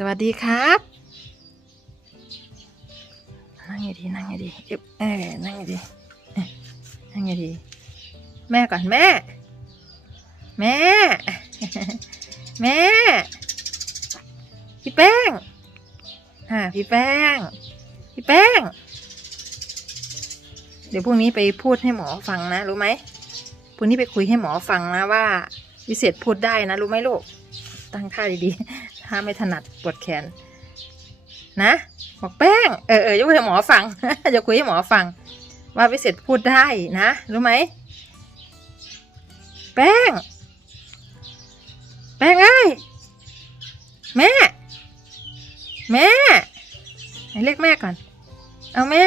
สวัสดีครับนั่งไงดีนั่งไงดีเอ๊เอนั่งไงดีนั่งไงดี แม่ก่อนแม่ แม่ แม่ พี่แป้งอ่าพี่แป้ง พี่แป้ง เดี๋ยวพรุ่งนี้ไปพูดให้หมอฟังนะ รู้ไหมพรุ่งนี้ไปคุยให้หมอฟังนะว่า วิเศษพูดได้นะ รู้ไหมลูก ตั้งท่าดีๆ ถ้าไม่ถนัดปวดแขน นะบอกแป้ง เออเออยกให้หมอฟังจะคุยให้หมอฟัง ว่าวิเศษพูดได้นะ รู้ไหม แป้ง แป้งเอ้ยแม่ แม่เรียกแม่ก่อน เอาแม่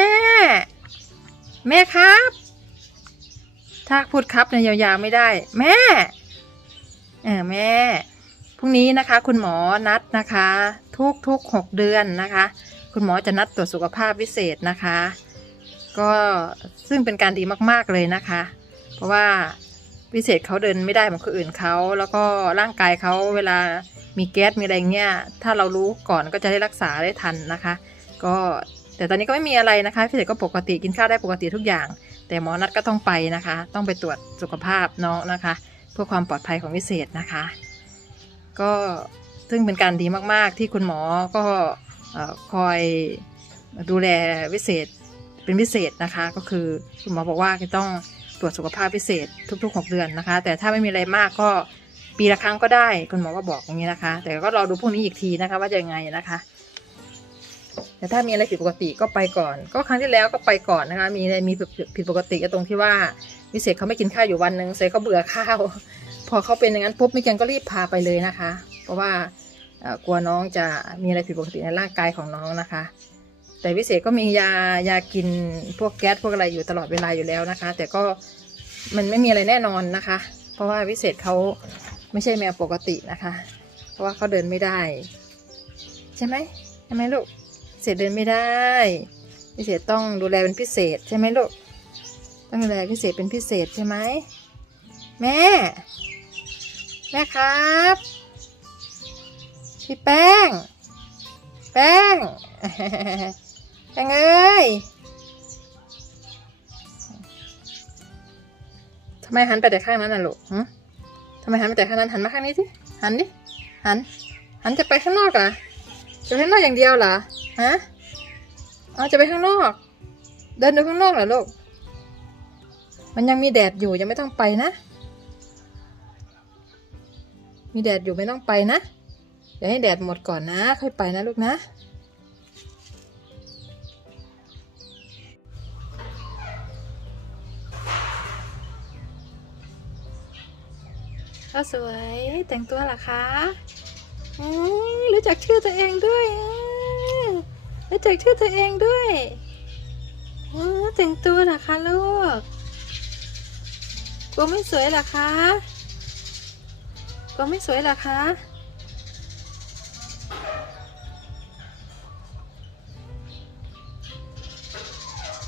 แม่ครับ ถ้าพูดครับเนี่ยยาวๆไม่ได้ แม่ เออแม่ พรุ่งนี้นะคะ คุณหมอนัดนะคะ ทุกทุกหกเดือนนะคะ คุณหมอจะนัดตรวจสุขภาพพิเศษนะคะ ก็ซึ่งเป็นการดีมากๆเลยนะคะ เพราะว่าพิเศษเขาเดินไม่ได้เหมือนคนอื่นเขาแล้วก็ร่างกายเขาเวลามีแก๊สมีอะไรเงี้ยถ้าเรารู้ก่อนก็จะได้รักษาได้ทันนะคะ ก็แต่ตอนนี้ก็ไม่มีอะไรนะคะพิเศษก็ปกติกินข้าวได้ปกติทุกอย่าง แต่หมอนัดก็ต้องไปนะคะ ต้องไปตรวจสุขภาพน้องนะคะ เพื่อความปลอดภัยของพิเศษนะคะ ก็ซึ่งเป็นการดีมาก ๆ ที่คุณหมอก็คอยดูแลวิเศษเป็นพิเศษนะคะ ก็คือคุณหมอบอกว่าจะต้องตรวจสุขภาพพิเศษทุก ๆ 6 เดือนนะคะ แต่ถ้าไม่มีอะไรมากก็ปีละครั้งก็ได้ คุณหมอก็บอกอย่างนี้นะคะ แต่ก็รอดูพรุ่งนี้อีกทีนะคะ ว่าจะยังไงนะคะ แต่ถ้ามีอะไรผิดปกติก็ไปก่อน ก็ครั้งที่แล้วก็ไปก่อนนะคะ มีมีผิดปกติก็ตรงที่ว่าวิเศษเขาไม่กินข้าวอยู่วันหนึ่งเสร็จเขาเบื่อข้าว พอเขาเป็นอย่างนั้นปุ๊บมิแกนก็รีบพาไปเลยนะคะ เพราะว่ากลัวน้องจะมีอะไรผิดปกติในร่างกายของน้องนะคะ แต่วิเศษก็มียายากินพวกแก๊สพวกอะไรอยู่ตลอดเวลาอยู่แล้วนะคะ แต่ก็มันไม่มีอะไรแน่นอนนะคะ เพราะว่าวิเศษเขาไม่ใช่แมวปกตินะคะ เพราะว่าเขาเดินไม่ได้ ใช่ไหมใช่ไหมลูกเศษเดินไม่ได้วิเศษต้องดูแลเป็นพิเศษใช่ไหมลูกต้องดูแลพิเศษเป็นพิเศษใช่ไหมแม่ แม่ครับ พี่แป้ง แป้ง แป้งเอ้ยทำไมหันไปแต่ข้างนั้นน่ะลูกทำไมหันไปแต่ข้างนั้นหันมาข้างนี้สิ หันดิ หัน หันจะไปข้างนอกเหรอ จะไปข้างนอกอย่างเดียวเหรอ ฮะเอาจะไปข้างนอก เดินดูข้างนอกเหรอลูก มันยังมีแดดอยู่ยังไม่ต้องไปนะ มีแดดอยู่ไม่ต้องไปนะ เดี๋ยวให้แดดหมดก่อนนะ ค่อยไปนะลูกนะก็สวยแต่งตัวเหรอคะอืมรู้จักชื่อตัวเองด้วยอืมรู้จักชื่อตัวเองด้วยอ๋อแต่งตัวเหรอคะลูกกลัวไม่สวยเหรอคะ กลัวไม่สวยหรอคะ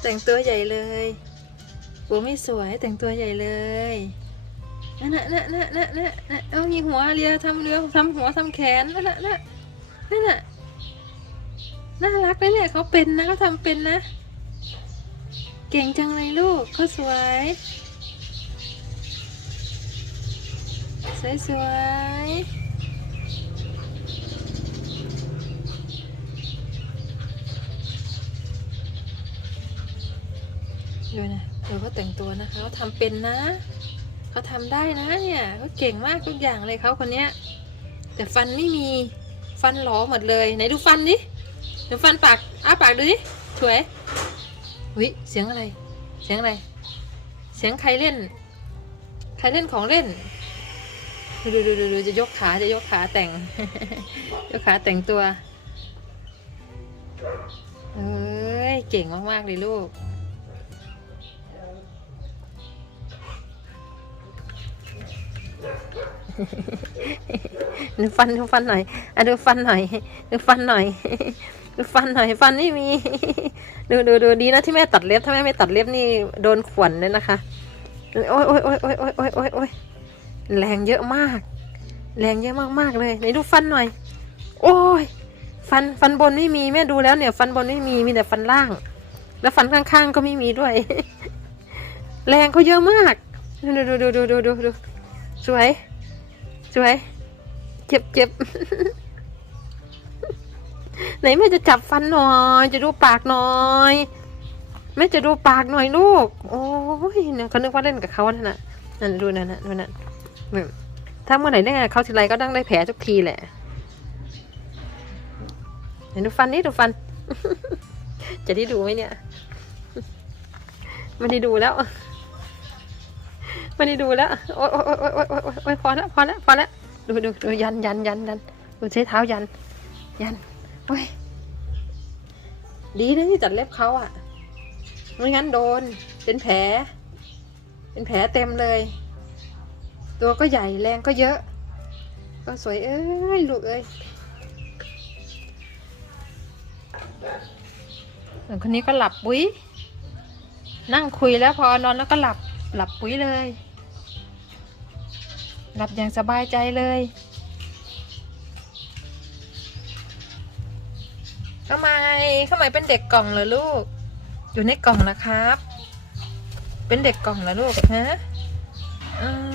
แต่งตัวใหญ่เลยกลัวไม่สวยแต่งตัวใหญ่เลยนั่นน่ะนั่นน่ะนั่นน่ะนั่นน่ะเอายิงหัวเรียทำเรือทำหัวทำแขนนั่นน่ะนั่นน่ะนั่นน่ะน่ารักเลยเนี่ยเขาเป็นนะเขาทำเป็นนะ เก่งจังเลยลูกเขาสวย สวยสวยดูนะดูเขาแต่งตัวนะคะเขาทำเป็นนะ เขาทำได้นะเนี่ยเขาเก่งมากทุกอย่างเลยเขาคนเนี้ย แต่ฟันไม่มีฟันหลอหมดเลย ไหนดูฟันดิดูฟันปากอ้าปากดูดิสวยวิเสียงอะไร เสียงอะไร เสียงใครเล่น ใครเล่นของเล่น ดูดูดูดูจะยกขาจะยกขาแต่ง ยกขาแต่งตัวเอ้ยเก่งมากๆเลยลูกดูฟันดูฟันหน่อยอะดูฟันหน่อยดูฟันหน่อยดูฟันหน่อยฟันไม่มี ดูดูดูดีนะที่แม่ตัดเล็บถ้าแม่ไม่ตัดเล็บนี่โดนขวนเลยนะคะโอ้ยโอ้ยโอ้ยโอ้ยโอ้ยโอ้ย แรงเยอะมาก แรงเยอะมากๆเลยไหนดูฟันหน่อย โอ้ย ฟันฟันบนไม่มีแม่ดูแล้วเนี่ย ฟันบนไม่มีมีแต่ฟันล่าง แล้วฟันข้างๆก็ไม่มีด้วย แรงเขาเยอะมาก ดูดูดูดูดูดูดูสวย สวย เจ็บเจ็บไหนแม่จะจับฟันหน่อย จะดูปากหน่อยแม่จะดูปากหน่อยลูก โอ้ยเนี่ยเขานึกว่าเล่นกับเขาน่ะนะนั่นดูนั่นนะดูนั่น ถ้าเมื่อไหร่ได้ไงเขาทีไรก็ต้องได้แผลทุกทีแหละไหนดูฟันนี่ดูฟัน จะได้ดูไหมเนี่ยไม่ได้ดูแล้วไม่ได้ดูแล้วโอ๊ยโอ๊ยโอ๊ยโอ๊ยโอ๊ยโอ๊ยพอแล้วพอแล้วพอแล้วดูดูดูยันยันยันยันดูใช้เท้ายัน ยันโอ้ยดีนะที่ตัดเล็บเขาอะไม่งั้นโดน เป็นแผล เป็นแผลเต็มเลย ตัวก็ใหญ่แรงก็เยอะ ก็สวยเอ้ยลูกเอ้ยส่วนคนนี้ก็หลับปุ้ยนั่งคุยแล้วพอนอนแล้วก็หลับหลับปุ้ยเลย หลับอย่างสบายใจเลยเข้ามาเข้ามเป็นเด็กกล่องเหรอลูก อยู่ในกล่องนะครับ เป็นเด็กกล่องเหรอลูกฮะอืม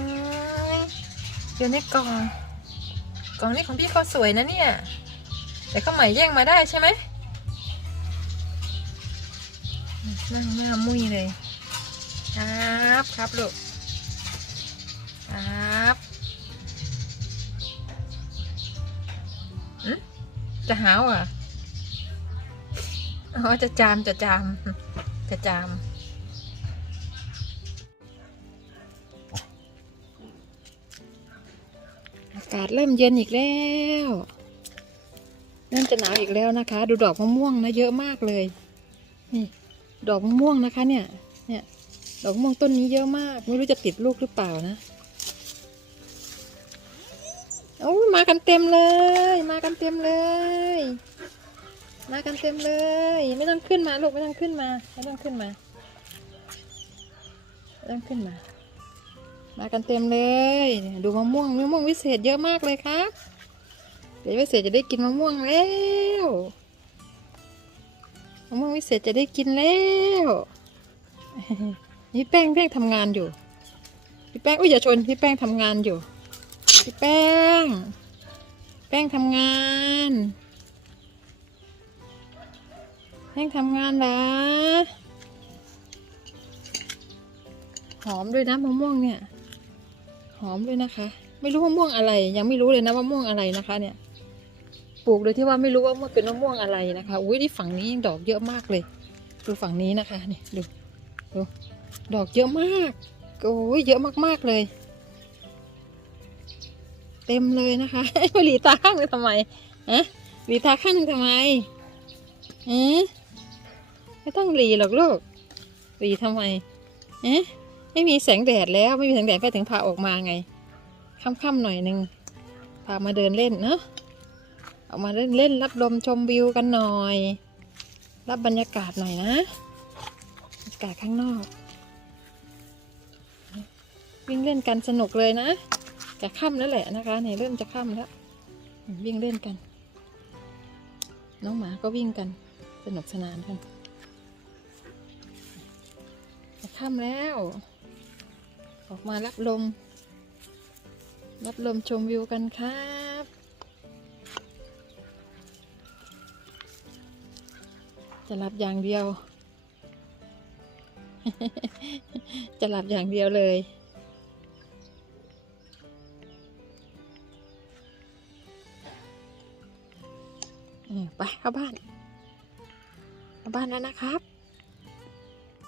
อยู่ในกล่อง กล่องนี้ของพี่เขาสวยนะเนี่ย แต่ก็ใหม่แย่งมาได้ใช่ไหมนั่งหน้ามุ้ยเลย ครับครับลูก ครับอืมจะหาวอะ อ๋อ จะจาม จะจาม จะจามากาศเริ่มเย็นอีกแล้วเริ่มจะหนาวอีกแล้วนะคะ ดูดอกมะม่วงนะเยอะมากเลย นี่ ดอกมะม่วงนะคะ เนี่ย เนี่ย ดอกมะม่วงต้นนี้เยอะมาก ไม่รู้จะติดลูกหรือเปล่านะโอ้มากันเต็มเลย มากันเต็มเลย มากันเต็มเลย ไม่ต้องขึ้นมาลูกไม่ต้องขึ้นมา ไม่ต้องขึ้นมา ไม่ต้องขึ้นมา มากันเต็มเลย ดูมะม่วงมะม่วงวิเศษเยอะมากเลยครับ เดี๋ยววิเศษจะได้กินมะม่วงแล้วมะม่วงวิเศษจะได้กินแล้วนี่แป้งแป้งทำงานอยู่พี่แป้งอุ้ยอย่าชนพี่แป้งทำงานอยู่พี่แป้ง แป้งทำงาน แป้งทำงานเหรอหอมด้วยนะมะม่วงเนี่ย หอมด้วยนะคะ ไม่รู้มะม่วงอะไร ยังไม่รู้เลยนะว่าม่วงอะไรนะคะ เนี่ย ปลูกโดยที่ว่าไม่รู้ว่ามันเป็นมะม่วงอะไรนะคะ อุ้ยที่ฝั่งนี้ดอกเยอะมากเลย ดูฝั่งนี้นะคะนี่ดูดูดอกเยอะมากโอ้ยเยอะมากๆเลย เต็มเลยนะคะไปหลีตาข้างหนึงทำไมฮะหลีตาข้างหนึงทำไมเอ๊ะไม่ต้องหลีหรอกลูกหลีทำไมเอ๊ะ ไม่มีแสงแดดแล้วไม่มีแสงแดดก็ถึงพาออกมาไงค่ำๆหน่อยหนึ่งพามาเดินเล่นเนอะออกมาเล่นเล่นรับลมชมวิวกันหน่อย รับบรรยากาศหน่อยนะบรรยากาศข้างนอก วิ่งเล่นกันสนุกเลยนะจะค่ำแล้วแหละนะคะเนี่ยเริ่มจะค่ำแล้ว วิ่งเล่นกัน น้องหมาก็วิ่งกัน สนุกสนานกันจะค่ำแล้ว ออกมารับลม รับลมชมวิวกันครับจะหลับอย่างเดียว จะหลับอย่างเดียวเลยอืมไปเข้าบ้าน เข้าบ้านแล้วนะครับ